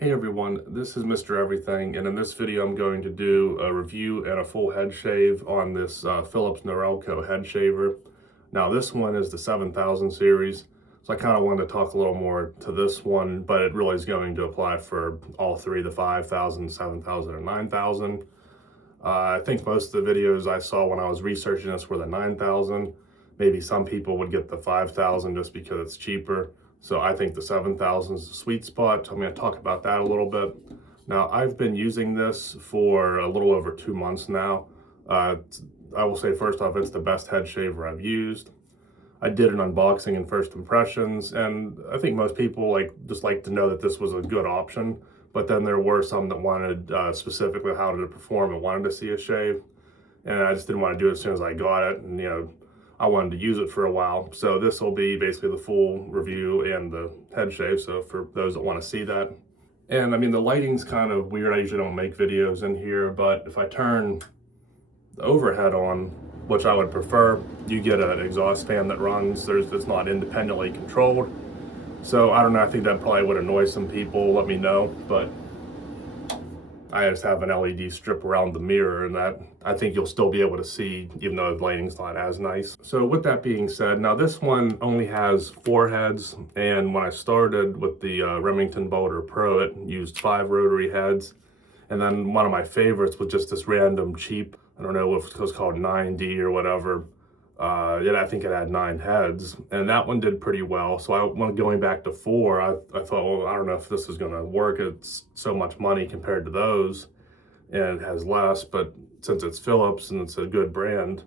Hey everyone, this is Mr. Everything, and in this video I'm going to do a review and a full head shave on this Philips Norelco head shaver. Now this one is the 7000 series, so I kind of wanted to talk a little more to this one, but it really is going to apply for all three, the 5000, 7000, and 9000. I think most of the videos I saw when I was researching this were the 9000. Maybe some people would get the 5000 just because it's cheaper. So I think the 7000 is the sweet spot. So I'm going to talk about that a little bit. Now, I've been using this for a little over 2 months now. I will say first off, it's the best head shaver I've used. I did an unboxing and first impressions, and I think most people just like to know that this was a good option. But then there were some that wanted specifically how to perform and wanted to see a shave, and I just didn't want to do it as soon as I got it. And I wanted to use it for a while. So this will be basically the full review and the head shave. So for those that want to see that. And I mean, the lighting's kind of weird. I usually don't make videos in here, but if I turn the overhead on, which I would prefer, you get an exhaust fan that runs. It's not independently controlled. So I don't know, I think that probably would annoy some people, let me know, but I just have an LED strip around the mirror, and that I think you'll still be able to see even though the lighting's not as nice. So with that being said, now this one only has 4 heads, and when I started with the Remington Boulder Pro, it used 5 rotary heads. And then one of my favorites was just this random cheap, I don't know if it was called 9D or whatever. I think it had 9 heads, and that one did pretty well. So when going back to 4, I thought, well, I don't know if this is going to work. It's so much money compared to those, and it has less. But since it's Philips and it's a good brand,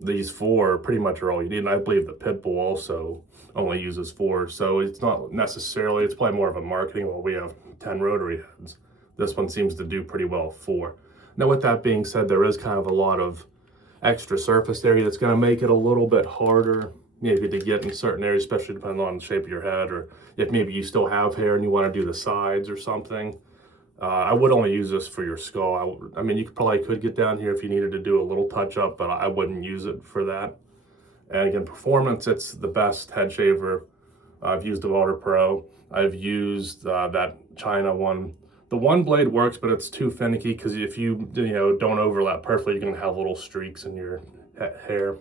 these 4 pretty much are all you need. And I believe the Pitbull also only uses 4, so it's not necessarily. It's probably more of a marketing. Well, we have 10 rotary heads. This one seems to do pretty well 4. Now, with that being said, there is kind of a lot of extra surface area that's going to make it a little bit harder maybe to get in certain areas, especially depending on the shape of your head, or if maybe you still have hair and you want to do the sides or something. I would only use this for your skull. I mean, you probably could get down here if you needed to do a little touch up, but I wouldn't use it for that. And again, performance, it's the best head shaver. I've used the Boulder Pro. I've used that China one. The one blade works, but it's too finicky because if you don't overlap perfectly, you're gonna have little streaks in your hair.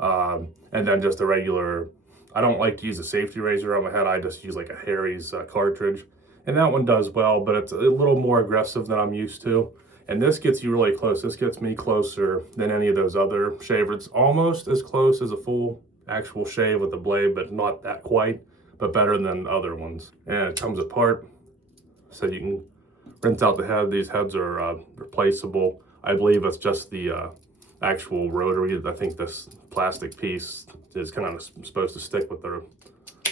And then just a regular, I don't like to use a safety razor on my head. I just use like a Harry's cartridge. And that one does well, but it's a little more aggressive than I'm used to. And this gets you really close. This gets me closer than any of those other shavers. It's almost as close as a full actual shave with the blade, but not that quite, but better than other ones. And it comes apart, so you can rinse out the head. These heads are replaceable. I believe it's just the actual rotary. I think this plastic piece is kind of supposed to stick with the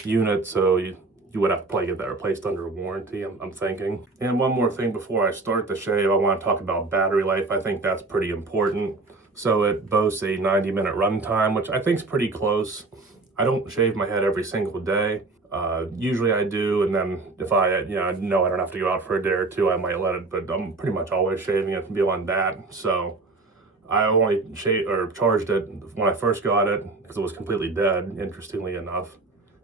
unit, so you would have to probably get that replaced under warranty, I'm thinking. And one more thing before I start the shave, I want to talk about battery life. I think that's pretty important. So it boasts a 90-minute runtime, which I think is pretty close. I don't shave my head every single day. Usually I do, and then if I know I don't have to go out for a day or 2, I might let it, but I'm pretty much always shaving it beyond that. So I only charged it when I first got it because it was completely dead, interestingly enough.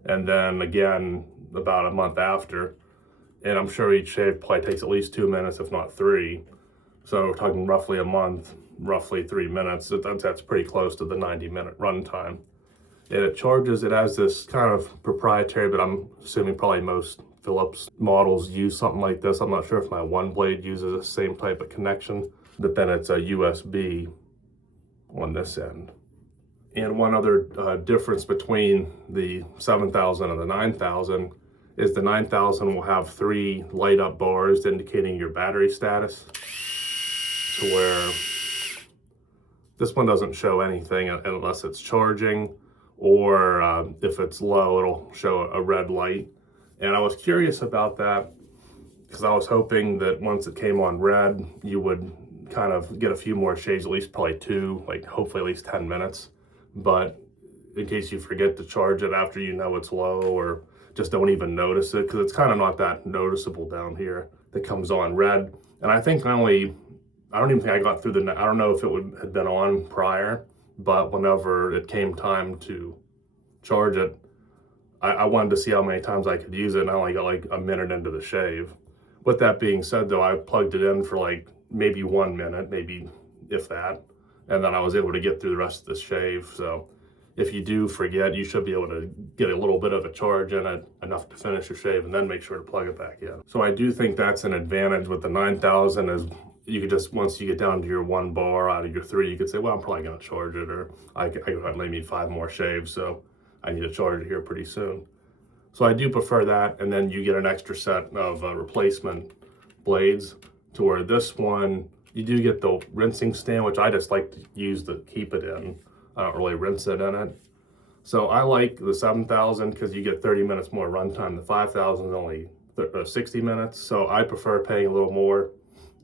And then again, about a month after, and I'm sure each shave probably takes at least 2 minutes, if not 3. So we're talking roughly a month, roughly 3 minutes. That's pretty close to the 90-minute runtime. And it charges, it has this kind of proprietary, but I'm assuming probably most Philips models use something like this. I'm not sure if my one blade uses the same type of connection, but then it's a USB on this end. And one other difference between the 7000 and the 9000 is the 9000 will have 3 light up bars indicating your battery status, to where this one doesn't show anything unless it's charging, or if it's low, it'll show a red light. And I was curious about that because I was hoping that once it came on red, you would kind of get a few more shaves, at least probably 2, like hopefully at least 10 minutes. But in case you forget to charge it after you know it's low, or just don't even notice it, because it's kind of not that noticeable down here, that comes on red. And I think I don't even think I got through I don't know if it had been on prior, but whenever it came time to charge it, I wanted to see how many times I could use it, and I only got like a minute into the shave. With that being said, though, I plugged it in for like maybe 1 minute, maybe if that, and then I was able to get through the rest of the shave. So if you do forget, you should be able to get a little bit of a charge in it, enough to finish your shave, and then make sure to plug it back in. So I do think that's an advantage with the 9000 is you could just, once you get down to your 1 bar out of your 3, you could say, well, I'm probably gonna charge it, or I only need 5 more shaves, so I need to charge it here pretty soon. So I do prefer that, and then you get an extra set of replacement blades, to where this one, you do get the rinsing stand, which I just like to use to keep it in. I don't really rinse it in it. So I like the 7000 because you get 30 minutes more runtime. The 5000 is only 60 minutes. So I prefer paying a little more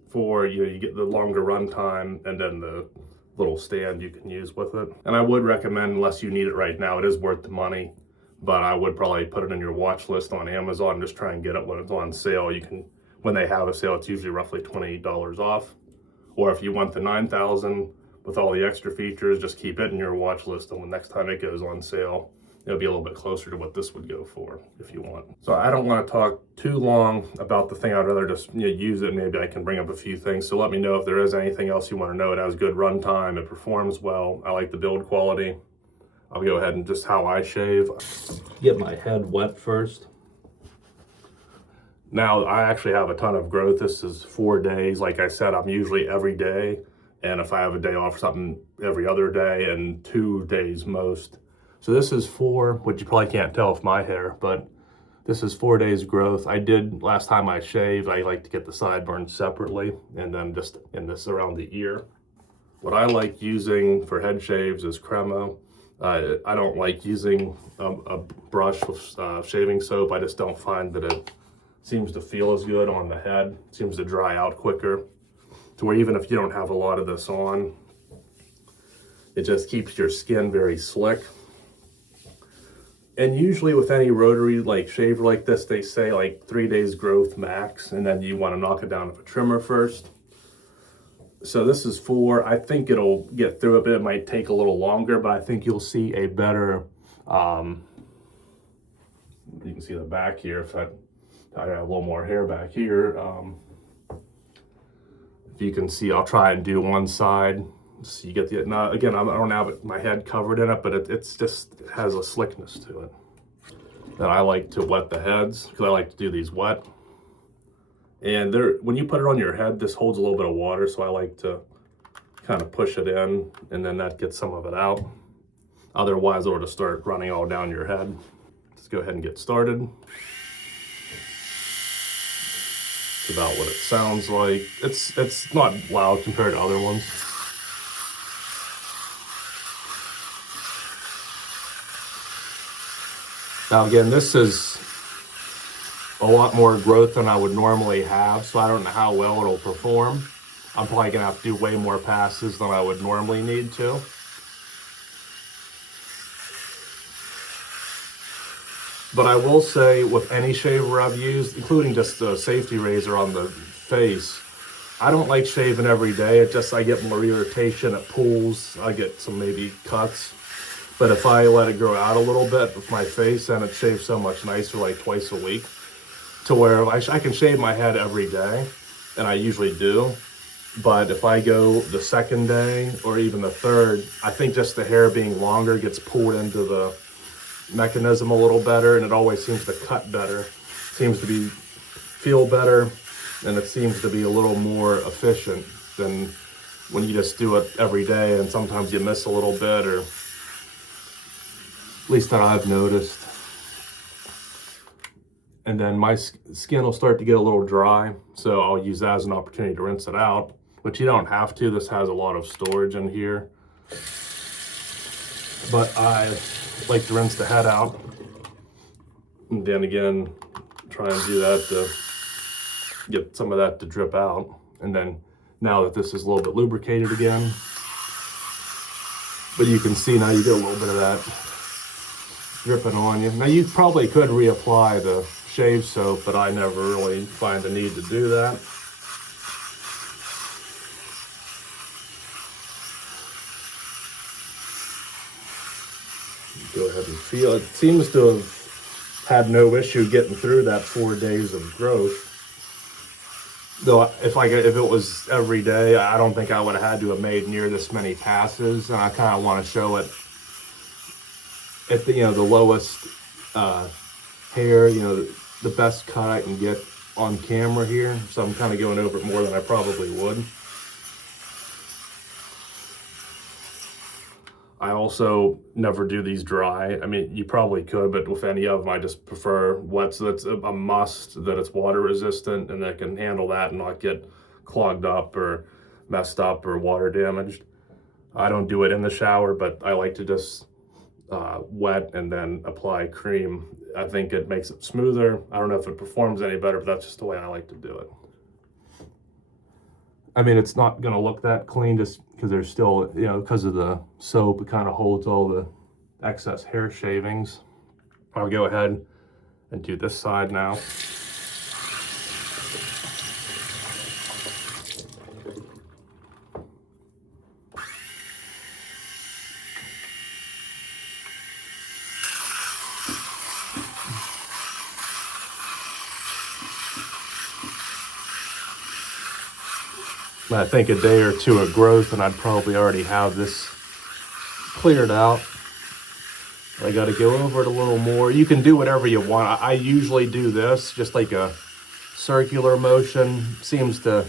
for, you get the longer runtime and then the little stand you can use with it. And I would recommend, unless you need it right now, it is worth the money, but I would probably put it in your watch list on Amazon and just try and get it when it's on sale. You can, when they have a sale, it's usually roughly $28 off. Or if you want the 9000 with all the extra features, just keep it in your watch list, and the next time it goes on sale, it'll be a little bit closer to what this would go for if you want. So I don't want to talk too long about the thing. I'd rather just use it. Maybe I can bring up a few things. So let me know if there is anything else you want to know. It has good runtime. It performs well. I like the build quality. I'll go ahead and just how I shave. Get my head wet first. Now I actually have a ton of growth. This is 4 days. Like I said, I'm usually every day. And if I have a day off, something every other day, and 2 days most. So this is 4, which you probably can't tell with my hair, but this is 4 days growth. I did, last time I shaved, I like to get the sideburns separately, and then just in this around the ear. What I like using for head shaves is Crema. I don't like using a brush with shaving soap. I just don't find that it seems to feel as good on the head. It seems to dry out quicker, to where even if you don't have a lot of this on, it just keeps your skin very slick. And usually with any rotary like shaver like this, they say like 3 days growth max, and then you want to knock it down with a trimmer first. So this is 4. I think it'll get through it, but it might take a little longer, but I think you'll see a better, you can see the back here. If I have a little more hair back here. If you can see, I'll try and do one side. So you get the, now again, I don't have my head covered in it, but it has a slickness to it. Then I like to wet the heads, because I like to do these wet. And when you put it on your head, this holds a little bit of water, so I like to kind of push it in, and then that gets some of it out. Otherwise, it'll just start running all down your head. Let's go ahead and get started. About what it sounds like. It's not loud compared to other ones. Now again, this is a lot more growth than I would normally have, so I don't know how well it'll perform. I'm probably gonna have to do way more passes than I would normally need to. But I will say, with any shaver I've used, including just the safety razor on the face, I don't like shaving every day. I get more irritation, it pulls, I get some maybe cuts. But if I let it grow out a little bit with my face, then it shaves so much nicer, like twice a week. To where I can shave my head every day, and I usually do. But if I go the second day, or even the third, I think just the hair being longer gets pulled into the mechanism a little better, and it always seems to cut better, seems to feel better, and it seems to be a little more efficient than when you just do it every day, and sometimes you miss a little bit, or at least that I've noticed. And then my skin will start to get a little dry, so I'll use that as an opportunity to rinse it out, which you don't have to. This has a lot of storage in here, but I like to rinse the head out, and then again try and do that to get some of that to drip out. And then now that this is a little bit lubricated again, but you can see now you get a little bit of that dripping on you. Now you probably could reapply the shave soap, but I never really find the need to do that. Go ahead and feel it. Seems to have had no issue getting through that 4 days of growth. Though if it was every day, I don't think I would have had to have made near this many passes. And I kind of want to show it at the the lowest hair, the best cut I can get on camera here. So I'm kind of going over it more than I probably would. I also never do these dry. I mean, you probably could, but with any of them, I just prefer wet. So that's a must, that it's water resistant and that can handle that and not get clogged up or messed up or water damaged. I don't do it in the shower, but I like to just wet and then apply cream. I think it makes it smoother. I don't know if it performs any better, but that's just the way I like to do it. I mean, it's not going to look that clean just because there's still, because of the soap, it kind of holds all the excess hair shavings. I'll go ahead and do this side now. I think a day or two of growth and I'd probably already have this cleared out. I got to go over it a little more. You can do whatever you want. I usually do this, just like a circular motion. Seems to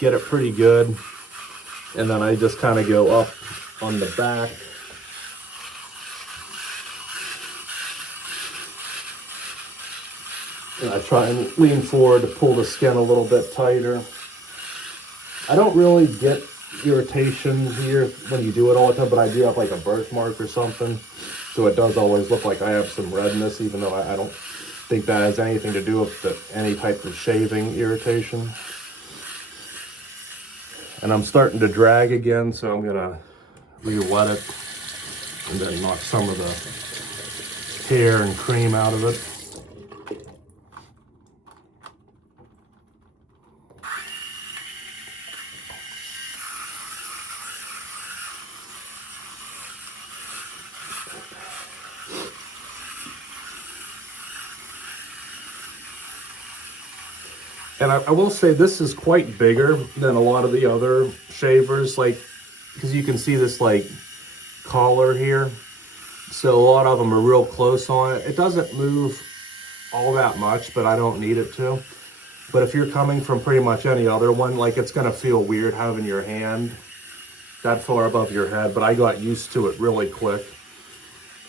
get it pretty good. And then I just kind of go up on the back. And I try and lean forward to pull the skin a little bit tighter. I don't really get irritation here when you do it all the time, but I do have like a birthmark or something. So it does always look like I have some redness, even though I don't think that has anything to do with any type of shaving irritation. And I'm starting to drag again, so I'm gonna re-wet it and then knock some of the hair and cream out of it. And I will say this is quite bigger than a lot of the other shavers, like, because you can see this like collar here. So a lot of them are real close on it. It doesn't move all that much, but I don't need it to. But if you're coming from pretty much any other one, like, it's gonna feel weird having your hand that far above your head, but I got used to it really quick.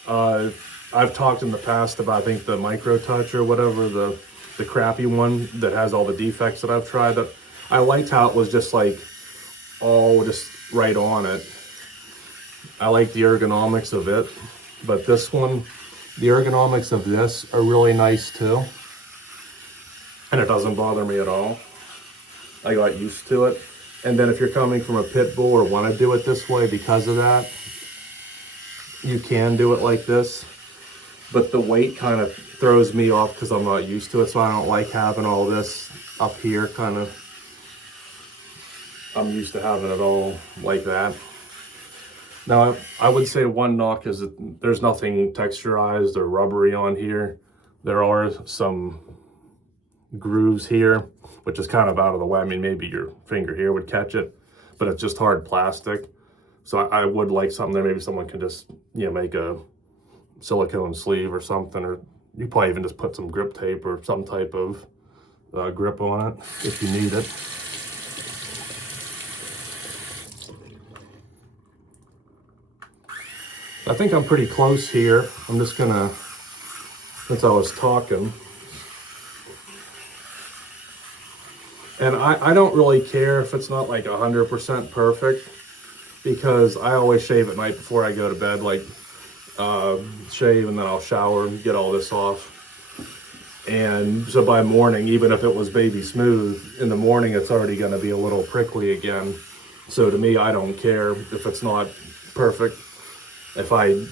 I've talked in the past about, I think, the Micro Touch or whatever, the crappy one that has all the defects that I've tried. That I liked how it was just like all just right on it. I like the ergonomics of it, but this one, the ergonomics of this are really nice too. And it doesn't bother me at all. I got used to it. And then if you're coming from a pit bull or want to do it this way because of that, you can do it like this. But the weight kind of throws me off because I'm not used to it, so I don't like having all this up here kind of. I'm used to having it all like that. Now, I would say one knock is that there's nothing texturized or rubbery on here. There are some grooves here, which is kind of out of the way. I mean, maybe your finger here would catch it, but it's just hard plastic. So I would like something there. Maybe someone can just, make a silicone sleeve or something, or you probably even just put some grip tape or some type of grip on it if you need it. I think I'm pretty close here. I'm just gonna, since I was talking, and I don't really care if it's not like 100% perfect, because I always shave at night before I go to bed, like shave and then I'll shower and get all this off. And so by morning, even if it was baby smooth, in the morning it's already going to be a little prickly again. So to me, I don't care if it's not perfect. If I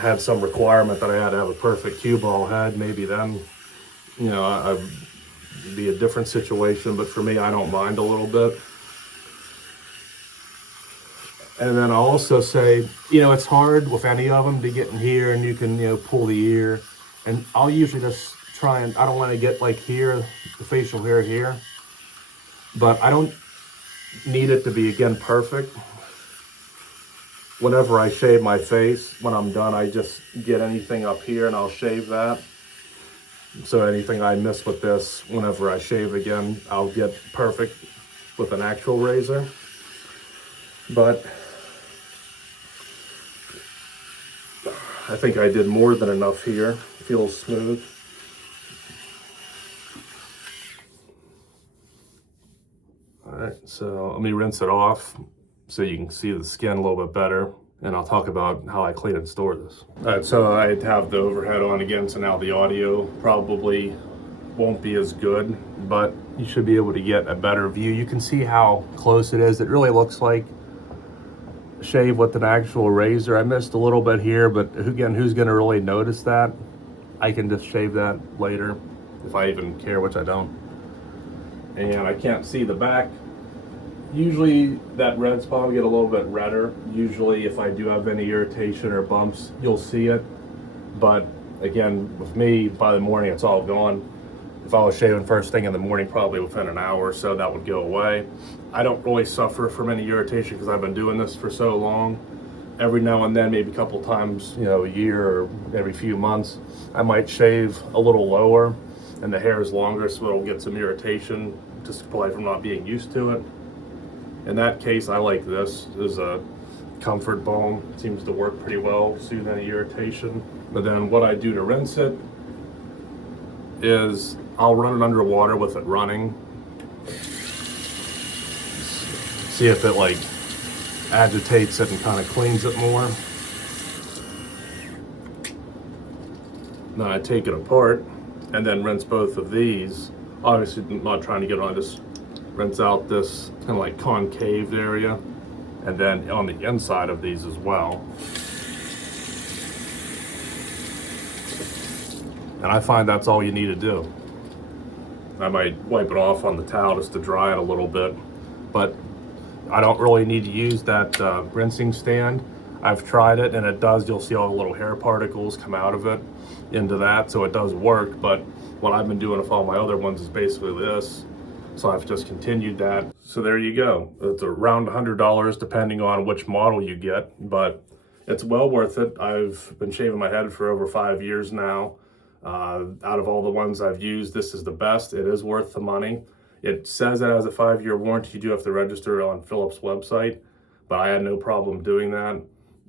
had some requirement that I had to have a perfect cue ball head, maybe then, I'd be a different situation. But for me, I don't mind a little bit. And then I'll also say, it's hard with any of them to get in here, and you can, pull the ear And I'll usually just try and, I don't want to get like here, the facial hair here, but I don't need it to be, again, perfect. Whenever I shave my face, when I'm done, I just get anything up here and I'll shave that. So anything I miss with this, whenever I shave again, I'll get perfect with an actual razor. But I think I did more than enough here. Feels smooth. All right, so let me rinse it off so you can see the skin a little bit better, and I'll talk about how I clean and store this. All right, so I have the overhead on again, so now the audio probably won't be as good, but you should be able to get a better view. You can see how close it is. It really looks like a shave with an actual razor. I missed a little bit here, but again, who's gonna really notice that? I can just shave that later, if I even care, which I don't. And I can't see the back. Usually that red spot will get a little bit redder. Usually if I do have any irritation or bumps, you'll see it. But again, with me, by the morning, it's all gone. If I was shaving first thing in the morning, probably within an hour or so, that would go away. I don't really suffer from any irritation because I've been doing this for so long. Every now and then, maybe a couple times, a year or every few months, I might shave a little lower and the hair is longer, so it'll get some irritation, just probably from not being used to it. In that case, I like this. This is a comfort balm. It seems to work pretty well, soothe any irritation. But then what I do to rinse it is I'll run it under water with it running. See if it like agitates it and kind of cleans it more. Then I take it apart and then rinse both of these. Obviously, I'm not trying to get on, just rinse out this kind of like concaved area, and then on the inside of these as well. And I find that's all you need to do. I might wipe it off on the towel just to dry it a little bit, but I don't really need to use that rinsing stand. I've tried it and it does, you'll see all the little hair particles come out of it into that, so it does work. But what I've been doing with all my other ones is basically this. So I've just continued that. So there you go. It's around $100 depending on which model you get, but it's well worth it. I've been shaving my head for over 5 years now. Out of all the ones I've used, this is the best. It is worth the money. It says it has a 5-year warranty. You do have to register on Philips website, but I had no problem doing that.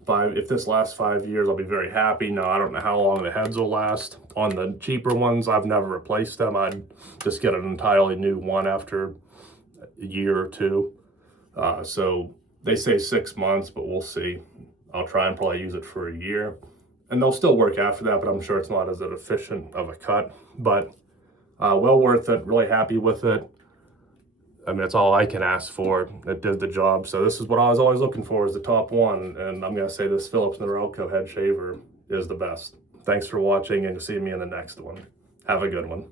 If this lasts 5 years, I'll be very happy. Now, I don't know how long the heads will last. On the cheaper ones, I've never replaced them. I'd just get an entirely new one after a year or two. So they say 6 months, but we'll see. I'll try and probably use it for a year. And they'll still work after that, but I'm sure it's not as efficient of a cut. But well worth it, really happy with it. I mean, it's all I can ask for. It did the job. So this is what I was always looking for, is the top one. And I'm going to say this Philips Norelco head shaver is the best. Thanks for watching, and you'll see me in the next one. Have a good one.